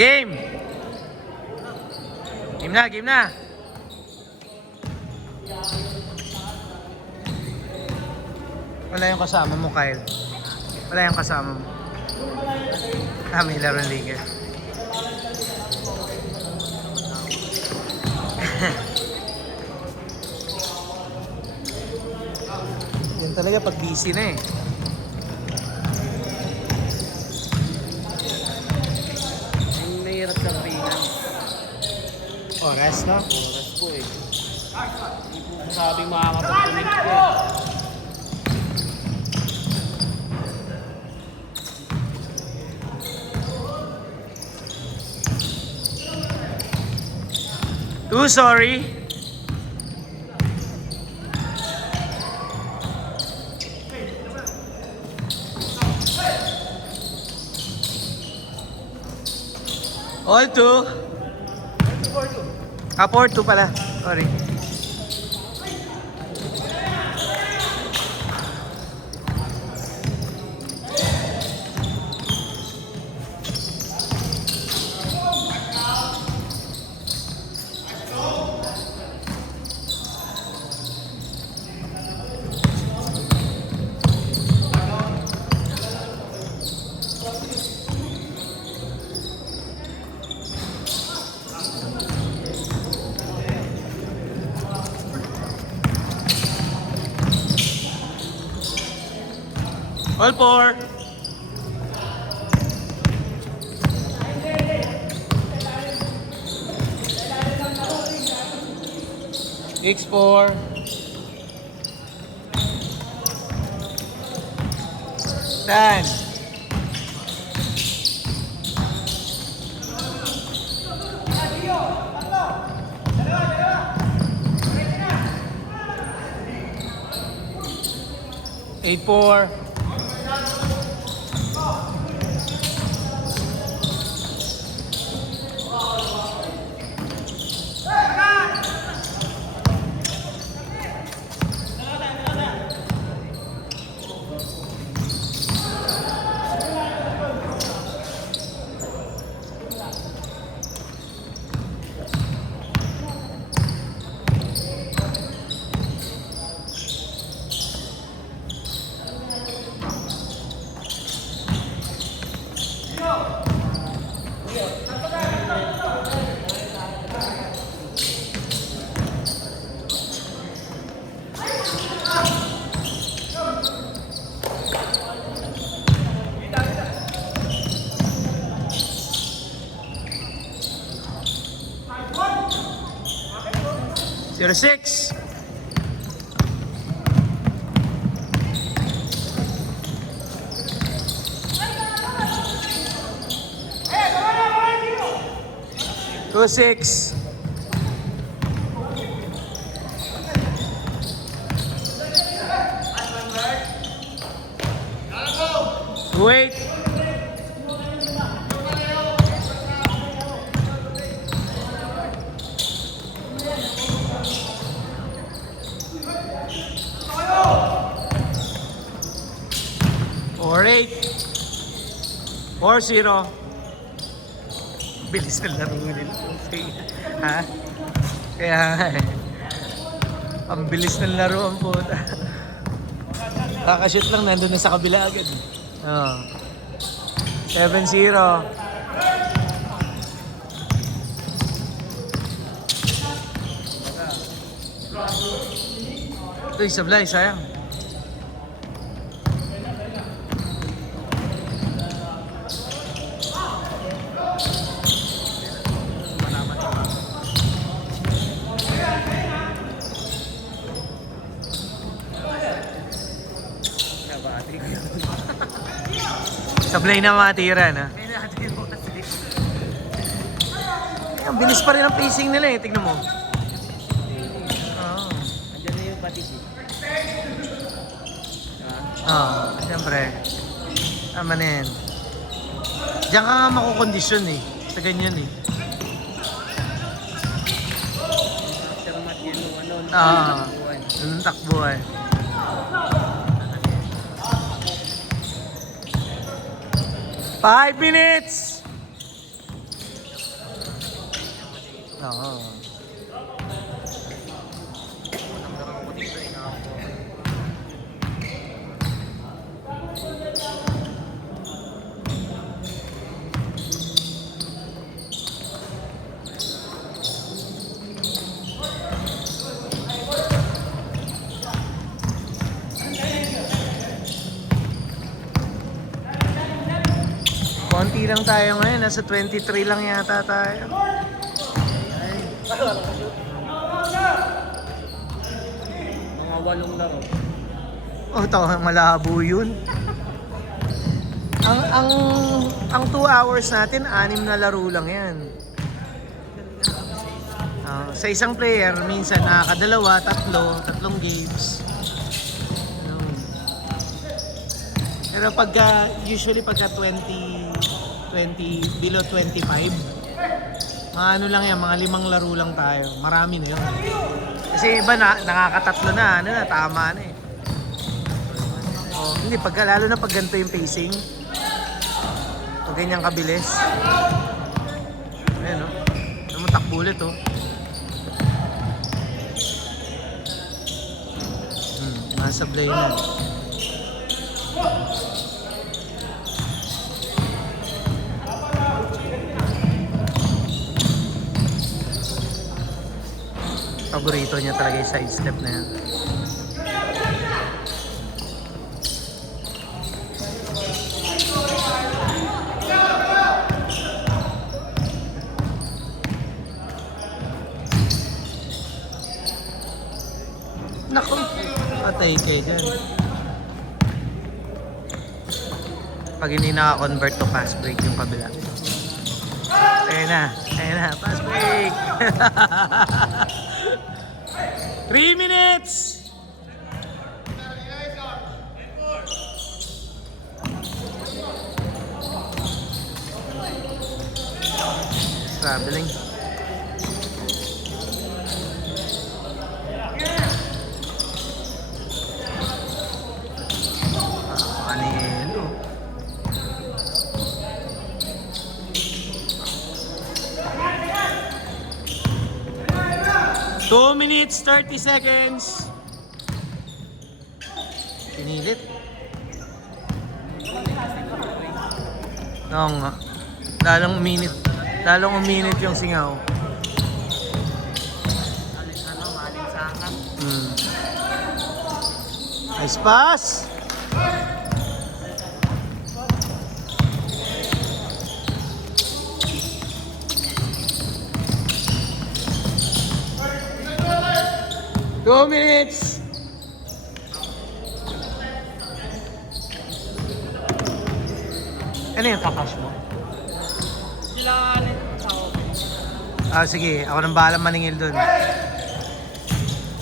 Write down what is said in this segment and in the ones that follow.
Game! Game na, game na! Wala yung kasama mo, Kyle. Wala yung kasama mo. May laro ng liga. Yan talaga pag busy na eh. Yung mahirap sa pingan. Oras, no? Oras po eh. Hindi po sabing makakapag-commit ko eh. Too sorry. All two. 4-2 pala. Sorry. All four. X4. Ten. Eight four. Zero six. Two six. Wait. Or 8. 4-0. Bilis na laro nila. Ha? Kaya nga eh. Ang bilis ng laro ang puta. Kakashoot lang, nandun na sa kabila agad. Oh. 7-0. Uy, sablay, sayang. Sablay na matira na. Ang bilis pa rin ang pacing nila eh, tignan mo. Oo. Andiyan na yung patis eh. Siyempre. Tama na yan. Diyan ka nga makukondisyon eh. Sa ganyan eh. Aftermath yan yung ano. Yung takbuhan. 5 minutes! Oo. Unang laro ko dito eh. Konti lang tayo ngayon. Nasa 23 lang yata tayo. Mga 8 laro. Oh, malabo yun. Ang 2 hours natin, 6 na laro lang yan. Sa isang player, minsan nakakadalawa, tatlong games. Ganun. Pero usually pagka 20, below 25, mga ano lang yan, mga 5 laro lang tayo. Marami na yun. Kasi iba nakakatatlo na, tama na eh. Hindi, lalo na pag ganito yung pacing. Pag ganyan kabilis. Ayan, no? Takbo ulit, oh. Masablay na. Paborito niya talaga yung side step na yan. Naku, patay kayo dyan. Pag hindi naka-convert to fast break yung kabila. Ayun na, fast break! 3 minutes! Traveling. Kanilo. 2 minutes, 30 seconds. Pinilit. Oo nga. Lalong uminit yung singaw. Malinsangan. Nice pass! Two minutes! Ano yung kakash mo? Sila alin sa ako. Sige. Ako nang bahala maningil dun.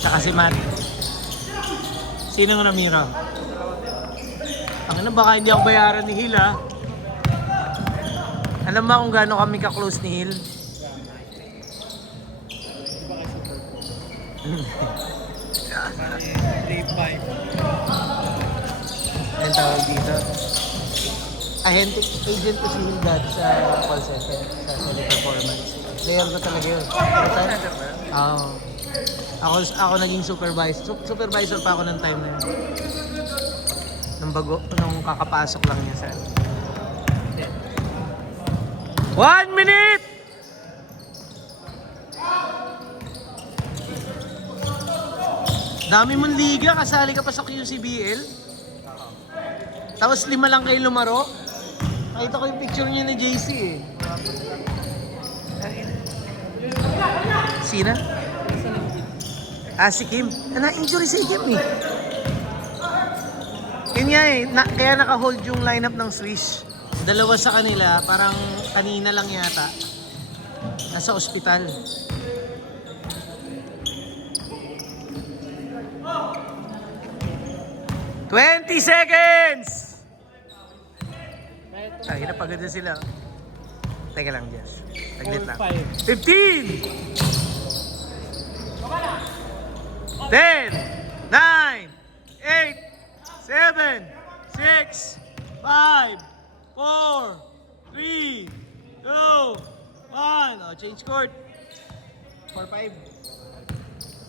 Tsaka si Matt. Sino nga namira? Ang baka hindi ako bayaran ni Hill, ha? Alam mo kung gaano kami ka-close ni Hill? Day 5. Ang tawag dito. Agent ko si Hill dati sa call center, sa Teleperformance. Player ko talaga yun. Oo. Ako naging supervisor. Supervisor pa ako ng time na yun. Nung kakapasok lang niya sa 1 minute! Dami mong liga, kasali ka pa sa QCBL. Tapos 5 lang kayo lumaro. Nakita ko yung picture niya ni JC eh. Sina? Si Kim. Na-injury si Kim eh. Yun nga eh, kaya naka-hold yung lineup ng Swiss. Dalawa sa kanila, parang kanina lang yata. Nasa ospital. "20 seconds!" Ay, napagod na sila. Teka lang, Josh. Taglit lang. 15! 10! 9! 8! 7! 6! 5! 4! 3! 2! 1! Change court. 4-5.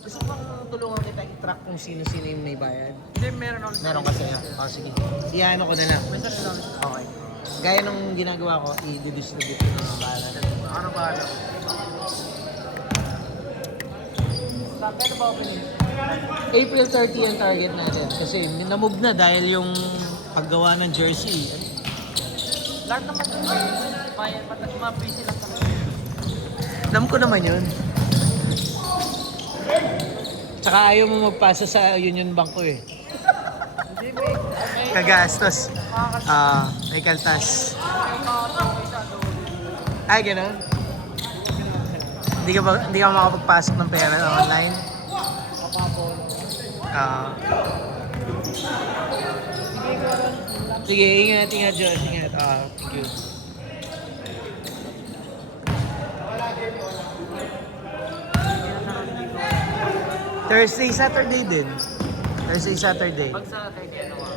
Gusto ko bang tulungan kita i-track kung sino-sino yung may bayad? Hindi, meron ako. Meron kasi nga. Sige. Iano ko na lang. Okay. Gaya nung ginagawa ko, i-distribute ko ng bahala. Ano ba alam? Kaya ba opening? April 30 ang target natin. Kasi namove na dahil yung paggawa ng jersey. Lahat naman ito. Bayan, mga busy lang kami. Alam ko naman yun. Tsaka ayaw mo magpasa sa Union Bank ko eh. Hindi, may Kagastos. May kaltas. Ay, gano'n? Hindi ka makapagpasok ng pera online? Sige, ingat, Diyos. Ingat. Thank you. Thursday, Saturday din. Thursday, Saturday. Pag sa kay ano nga.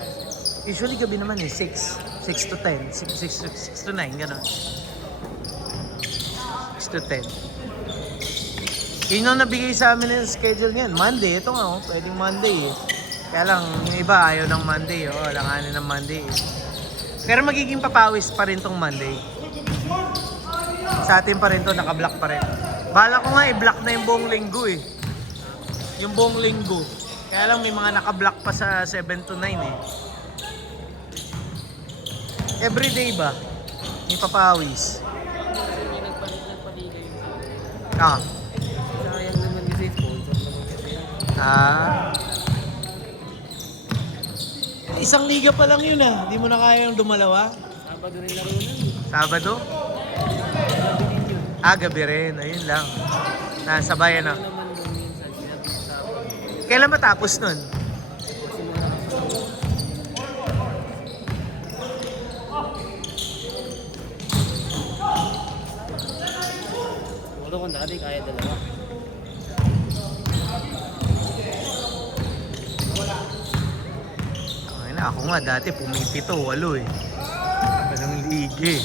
Usually gabi naman eh, 6 to 10, 6 to 9, gano'n. 6 to 10. Yun ang nabigay sa amin ng schedule ngayon. Monday, ito nga pwedeng Monday eh. Kaya lang, yung iba ayaw ng Monday, langanin ng Monday eh. Pero magiging papawis pa rin tong Monday. Sa atin pa rin to, naka-block pa rin. Bala ko nga i-block na yung buong linggo eh. Yung buong linggo. Kaya lang may mga naka-block pa sa 7 to 9 eh. Everyday ba? May papawis. Nagpaligay. Sayang naman kasi sponsor naman kasi. Isang liga pa lang yun ah. Di mo na kayang dumalawa. Sabado rin laro na. Sabado? Gabi rin. Ayun lang. Nasabayan na. Naman doon minsan, sinabi sa akin. Kailan matapos nun? Wala kung dati kaya dalawa. Ako nga dati pumipito, 8 eh. Ganang liga eh.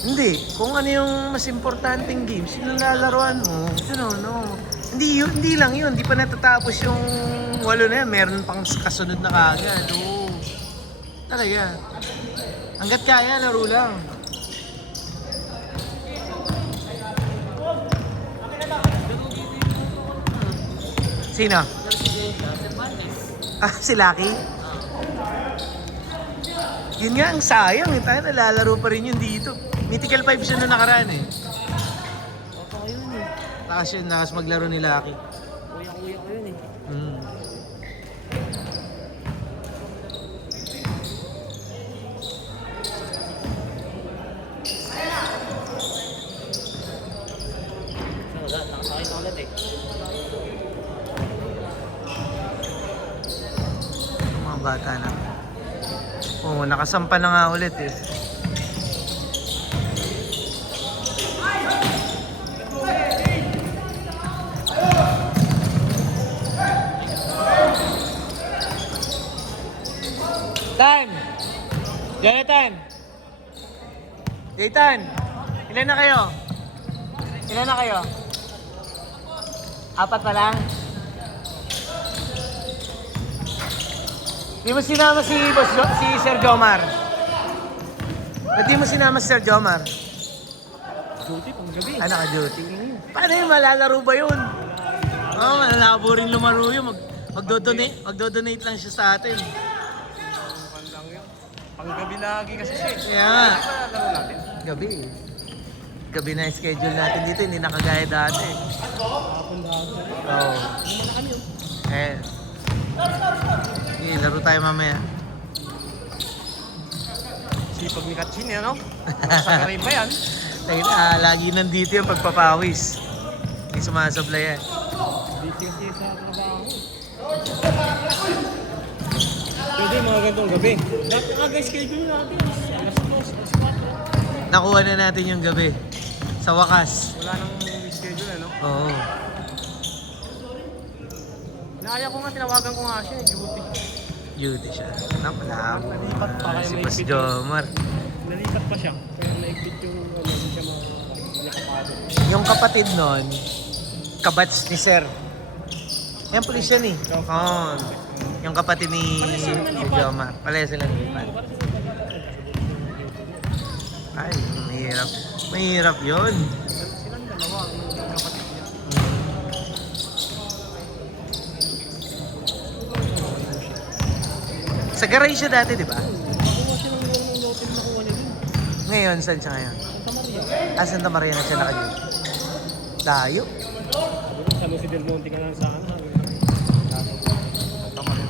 Hindi, kung ano yung mas importanteng games, yung lalaroan mo, Hindi lang yun, hindi pa natatapos yung 8 na yan, meron pang kasunod na kaagad. Oo. Talaga. Hanggat kaya, laro lang. Sino? Si Lucky? Yun nga, ang sayang eh. Tayo nalalaro pa rin yun dito. Mythical 5 siya nung nakaraan eh. Opo yun eh. Takas maglaro ni Lucky. Kuya ko yun eh. Wala, nakasakay na ulit eh. Mga bata na. Oo, nakasampa na nga ulit eh. Time! Jonathan! Jaytan! Ilan na kayo? 4 pa lang? Di mo sinama si Sir Jomar? Ba't di mo sinama si Sir Jomar? Duty pang gabi. Naka-duty. Paano yun? Malalaro ba yun? Malalabo rin lumaro yun. Magdodonate lang siya sa atin. Lang yun. Pang gabi lagi kasi siya. Kaya nga. Hindi pa laro natin. Gabi na yung schedule natin dito. Hindi nakagaya dati. Hapon dahil. Oo. Hindi mo na kami yun. Sige, laro tayo mamaya. Sipag ni Katsin yan, no? Sa karin pa yan. Lagi nandito yung pagpapawis. Hindi sumasablay yan. Busy kasi sa trabaho. Pwede mga gantong gabi. Napaka schedule natin. Alas 2, alas 4. Nakuha na natin yung gabi. Sa wakas. Wala nang schedule, ano? Oo. Naaya ko nga, tinawagan ko nga siya, duty. Duty siya. Napalabo. Nalipat pa kayo Si may Pas picture. Jomar. Nalipat pa siya. Kaya naigpit yung, hindi siya makapasok. Yung kapatid nun, kabats ni Sir. Yan, pulis yan eh. Oo. Yung kapatid ni Jomar. Pala silang lipat. Ay, mahirap. Mahirap yun. Silang dalawa ang kapatid niya. Sa garage siya dati, di ba? Nakuha siya ng lote na nakuha niya dun. Ngayon, saan siya ngayon? Santa Maria. Santa Maria na siya nakagin. Layo. Sa Lucy Del Monte ka lang saan. Santa Maria.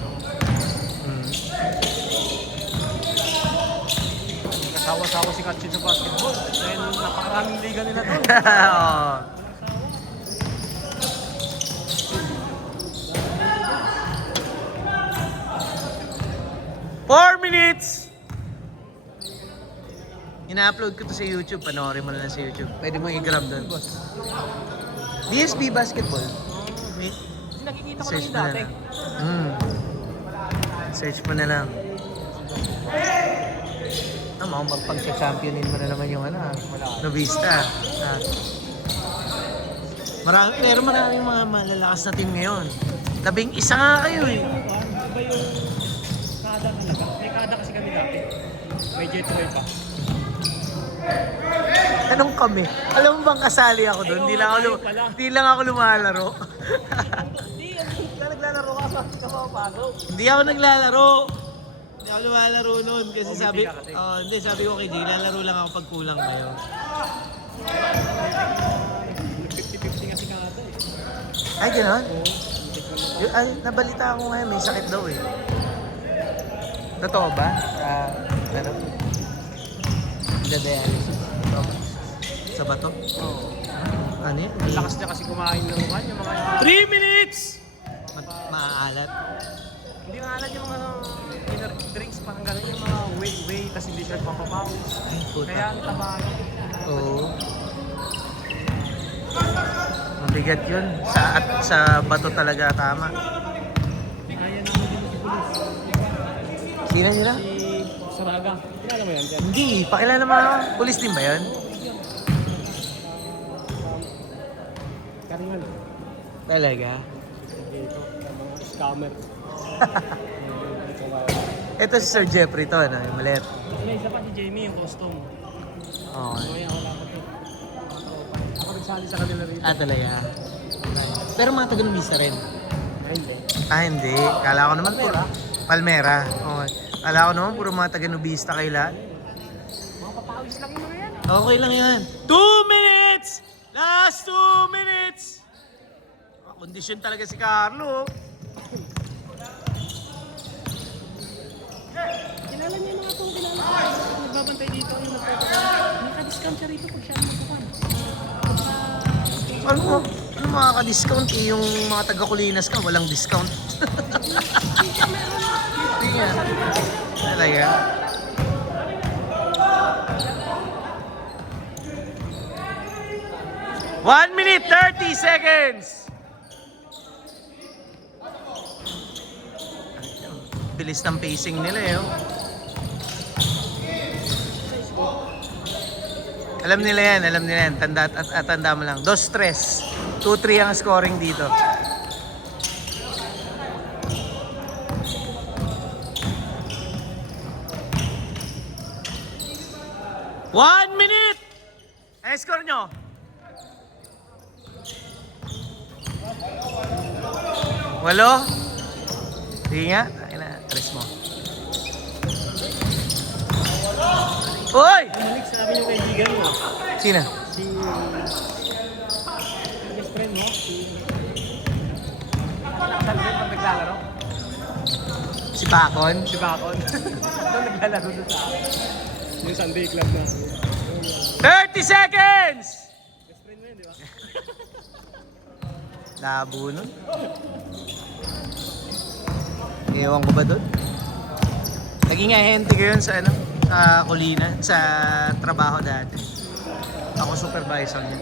Hmm. Kasawa-sawa si Katchin sa basketball. Dahil napakaraming liga nila doon. Oo. Four minutes! Ina-upload ko to sa YouTube. Panoorin mo na lang sa YouTube. Pwede mo i-grab doon. DSB Basketball. Wait. Kasi nakikita ko lang Search yung mo na dati. lang. Search mo na lang. Mukhang magpag-championin mo na naman yung Novista. Pero maraming mga malalakas na team ngayon. 11 nga kayo eh. Iba yung kada talaga. May kada kasi kami dati. May J2 pa. Anong kami? Alam mo bang kasali ako doon? Hindi lang ako lumalaro. Hindi, naglalaro ka sa kapapasok. Hindi ako naglalaro. Hindi ako lumalaro noon kasi Oh, sabi, hindi ka kasi. hindi, sabi ko kay Jay, lalaro lang ako pag kulang kayo. 50-50 kasi kada eh. Ay, gano'n? Oo. Ay, nabalita ako ngayon, may sakit daw eh. Totoo ba? Ano? Dialysis. Sa bato? Oo. Ano yan? Ang lakas niya kasi kumain ng one, yung mga 3 minutes! Maaalat. Hindi nga alam yung mga inner drinks, parang gano'n yung mga whey, tas hindi siya papapawis. Ay, puta. Kaya ang taba niya. Oo. Mabigat yun. Sa bato talaga tama. Kaya naman din si Pulis. Sino nila? Si Saraga. Kilala mo yan, Jen? Hindi. Pakilala mo ako. Pulis din ba yun? Karingal. Talaga? Dito, mga scammer. Ito si Sir Jeffrey to, ano? Yung malit. May isa pa si Jamie, yung custom. Okay. Mamaya wala pa to. Ako nagsali sa kanila rito. Talaga. Pero mga taga-Numisa rin. Hindi. Hindi. Kala ko naman puro. Palmera. Okay. Kala ko naman puro mga taga-Nubista kayo lahat. Mga papawis lang yung mga yan. Okay lang yan. 2 minutes! Last 2 minutes! Kondisyon talaga si Carlo. Kilala niya yung mga itong kilala ko. Nagbabantay dito yung nagka-discount siya rito pag siya magkukan. Ano makaka-discount eh? Yung mga taga-Kulinas ka, walang discount. Hindi yan. Talaga. One minute, 30 seconds! Bilis ng pacing nila eh. Oh. Alam nila yan. Tanda mo lang. 2-3. 2-3 ang scoring dito. One minute! Ay, score nyo? Walo? Sige nga. Alis mo. Uy! Malik, sabi yung kaibigan mo. Sino? Si... best friend mo. Si... Saan ba yung naglalaro? Si Pakon? Si Bacon. Doon naglalaro doon sa akin. Yung Sunday club na. 30 seconds! Best friend mo yun, di ba? Labo nun. Ewan ko ba doon? Naging ahente ko yun sa sa Colina, sa trabaho dati. Ako supervisor niya.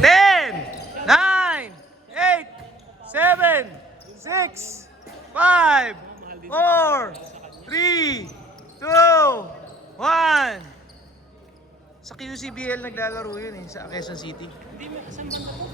10, 9, 8, 7, 6, 5, 4, 3, 2, 1. Sa QCBL naglalaro yun eh, sa Quezon City. Hindi mo, saan banda po?